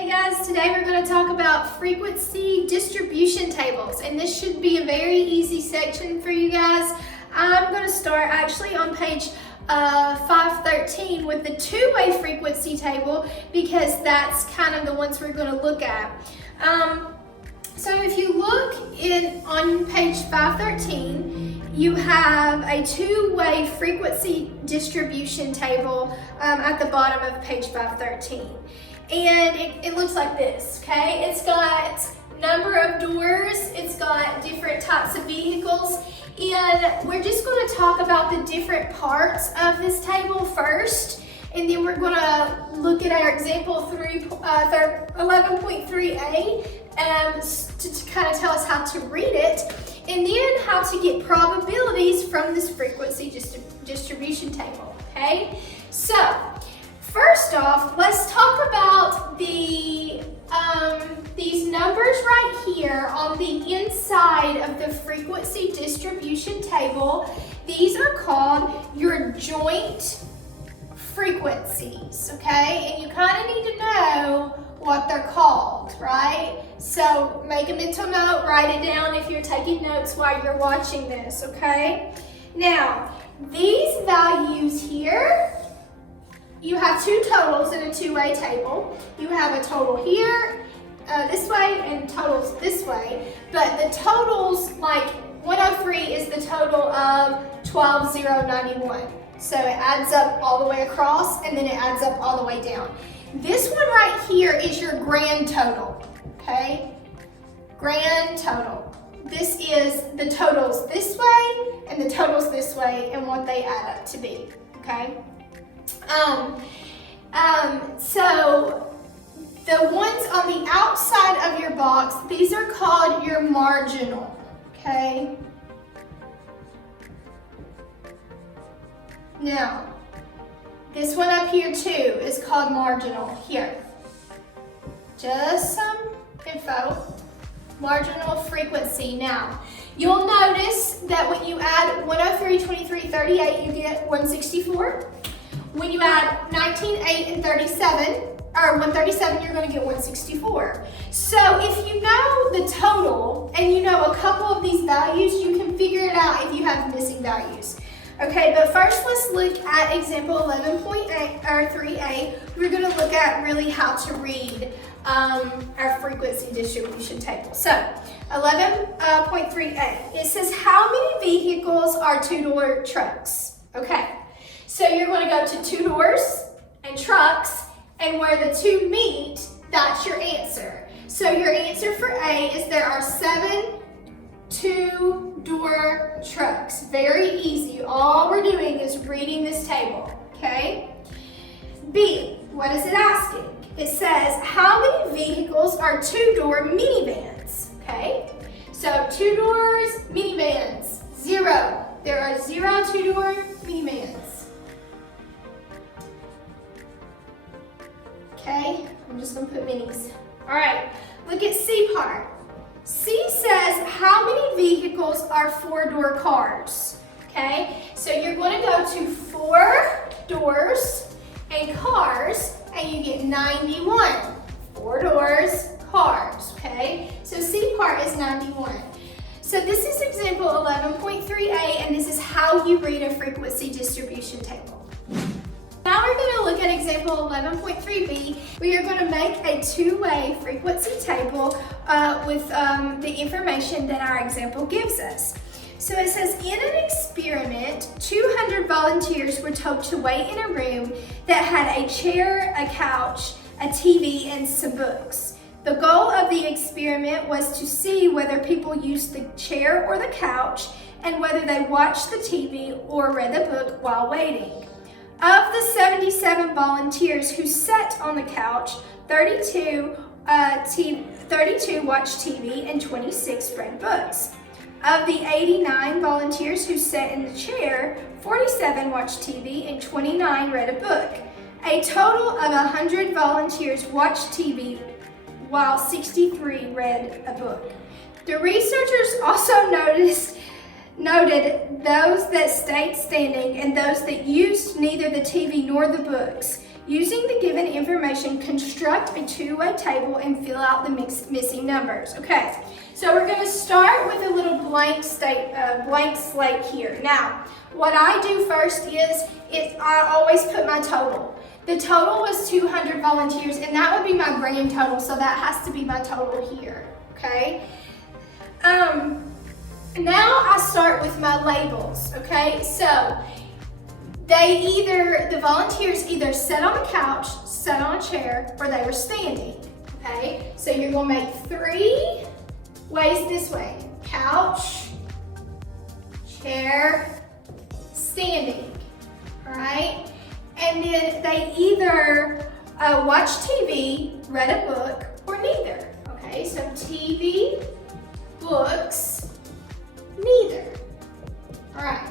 Hey guys, today we're going to talk about frequency distribution tables, and this should be a very easy section for you guys. I'm going to start actually on page 513 with the two-way frequency table because that's kind of the ones we're going to look at. So if you look on page 513, you have a two-way frequency distribution table at the bottom of page 513. And it looks like this, okay? It's got number of doors, it's got different types of vehicles, and we're just going to talk about the different parts of this table first, and then we're going to look at our example 11.3a to kind of tell us how to read it, and then how to get probabilities from this frequency distribution table, okay? So, first off, let's talk about these numbers right here on the inside of the frequency distribution table. These are called your joint frequencies, okay? And you kind of need to know what they're called, right? So make a mental note, write it down if you're taking notes while you're watching this, okay? Now, these values here, you have two totals in a two-way table. You have a total here, this way, and totals this way. But the totals, like 103 is the total of 12,091. So it adds up all the way across, and then it adds up all the way down. This one right here is your grand total, okay? Grand total. This is the totals this way, and the totals this way, and what they add up to be, okay? So the ones on the outside of your box, these are called your marginal, okay? Now, this one up here too is called marginal here. Just some info. Marginal frequency. Now, you'll notice that when you add 103, 23, 38, you get 164. When you add 19, 8, and 37, or 137, you're going to get 164. So if you know the total and you know a couple of these values, you can figure it out if you have missing values. Okay, but first let's look at example 11.8 or 3a. We're going to look at really how to read our frequency distribution table. So 11.3a, it says how many vehicles are two-door trucks? Okay. So you're going to go to two doors and trucks, and where the two meet, that's your answer. So your answer for A is there are 7 two-door trucks. Very easy. All we're doing is reading this table, okay? B, what is it asking? It says how many vehicles are two-door minivans, okay? So two doors, minivans, 0. There are 0 two-door minivans. Okay, I'm just going to put minis. All right, look at C part. C says how many vehicles are four-door cars? Okay, so you're going to go to 4 doors and cars, and you get 91. 4 doors, cars, okay? So C part is 91. So this is example 11.3a, and this is how you read a frequency distribution table. Now we're going to look at example 11.3b, where you're going to make a two-way frequency table with the information that our example gives us. So it says, in an experiment, 200 volunteers were told to wait in a room that had a chair, a couch, a TV, and some books. The goal of the experiment was to see whether people used the chair or the couch, and whether they watched the TV or read the book while waiting. Of the 77 volunteers who sat on the couch, 32 watched TV and 26 read books. Of the 89 volunteers who sat in the chair, 47 watched TV and 29 read a book. A total of 100 volunteers watched TV while 63 read a book. The researchers also noted those that stayed standing and those that used neither the TV nor the books. Using the given information, construct a two-way table and fill out the missing numbers. Okay, so we're going to start with a little blank slate here. Now, what I do first is I always put my total. The total was 200 volunteers, and that would be my grand total, so that has to be my total here, okay? Now I start with my labels, okay? So the volunteers either sat on the couch, sat on a chair, or they were standing, okay? So you're gonna make 3 ways this way: couch, chair, standing, all right? And then they either watched TV, read a book, or neither, okay? So TV, books, neither, all right?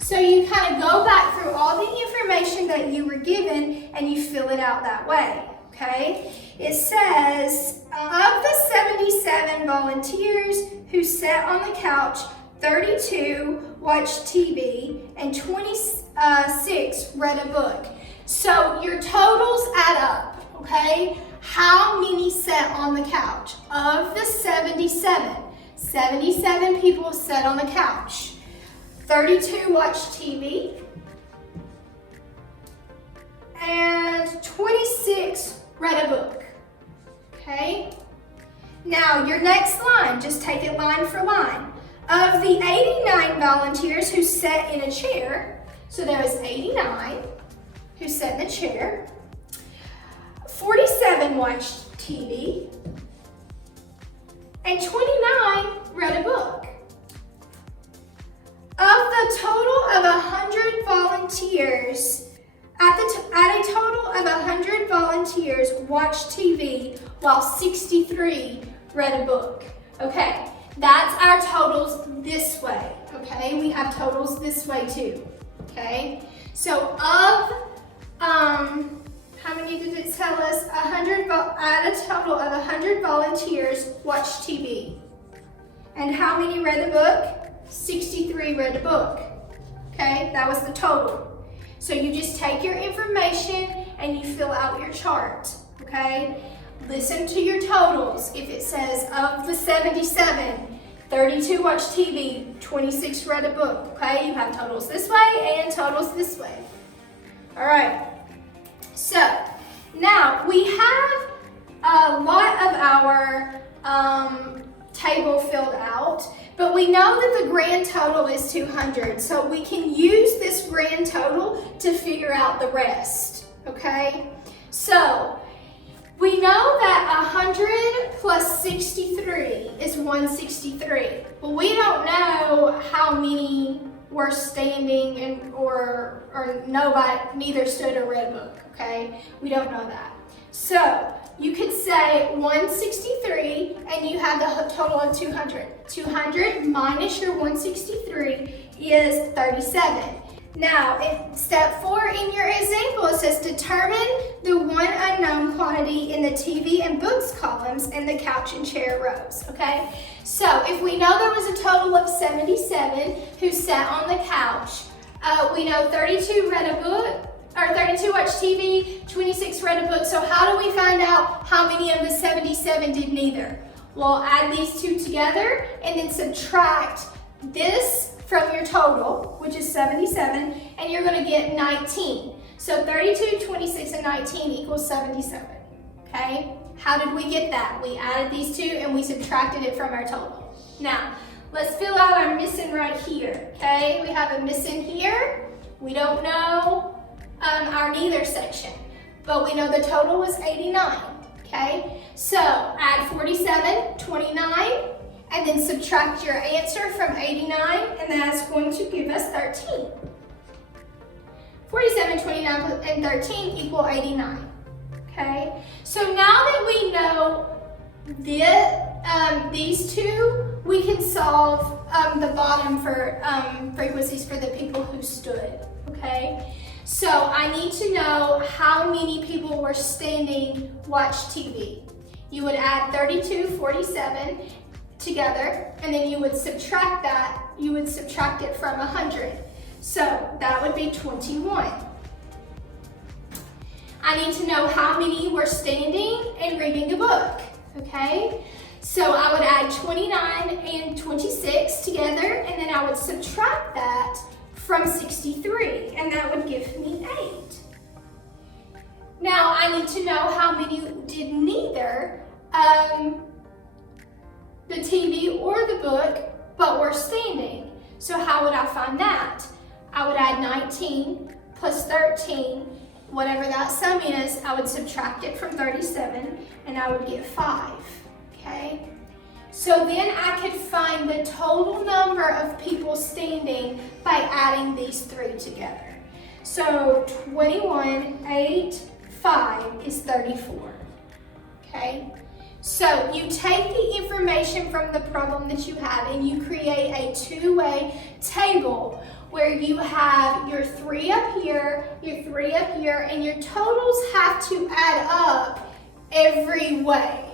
So you kind of go back through all the information that you were given and you fill it out that way, okay? It says, of the 77 volunteers who sat on the couch, 32 watched TV and 26 read a book. So your totals add up, okay? How many sat on the couch? Of the 77 people sat on the couch. 32 watched TV, and 26 read a book, okay? Now, your next line, just take it line for line. Of the 89 volunteers who sat in a chair, so there was 89 who sat in the chair, 47 watched TV, and 29 read a book. Of the total of 100 volunteers, at a total of 100 volunteers watched TV while 63 read a book. Okay, that's our totals this way, okay? We have totals this way too, okay? So of, how many did it tell us? At a total of 100 volunteers watched TV. And how many read the book? 63 read a book, okay? That was the total. So you just take your information and you fill out your chart, okay? Listen to your totals. If it says of the 77, 32 watched TV, 26 read a book, okay? You have totals this way and totals this way. All right, so now we have a lot of our table filled out, but we know that the grand total is 200, so we can use this grand total to figure out the rest, okay? So we know that 100 plus 63 is 163, but we don't know how many were standing and or neither stood or read a book, okay? We don't know that. So you could say 163 and you have the total of 200. 200 minus your 163 is 37. Now, in step 4 in your example, it says determine the one unknown quantity in the TV and books columns and the couch and chair rows, okay? So if we know there was a total of 77 who sat on the couch, we know 32 read a book, or 32 watched TV, 26 read a book. So how do we find out how many of the 77 did neither? Well, add these two together and then subtract this from your total, which is 77, and you're gonna get 19. So 32, 26, and 19 equals 77, okay? How did we get that? We added these two and we subtracted it from our total. Now, let's fill out our missing right here, okay? We have a missing here. We don't know our neither section, but we know the total was 89, okay? So add 47, 29, and then subtract your answer from 89, and that's going to give us 13. 47, 29, and 13 equal 89, okay? So now that we know these two, we can solve the bottom for frequencies for the people who stood, okay? So I need to know how many people were standing, watched TV. You would add 32, 47 together, and then you would subtract that. You would subtract it from 100. So that would be 21. I need to know how many were standing and reading a book, okay? So I would add 29 and 26 together, and then I would subtract that from 63, and that would give me 8. Now I need to know how many did neither the TV or the book, but were standing. So how would I find that? I would add 19 plus 13, whatever that sum is, I would subtract it from 37, and I would get 5, okay? So then I could find the total number of people standing by adding these 3 together. So 21, 8, 5 is 34, okay? So you take the information from the problem that you have and you create a two-way table where you have your 3 up here, your 3 up here, and your totals have to add up every way.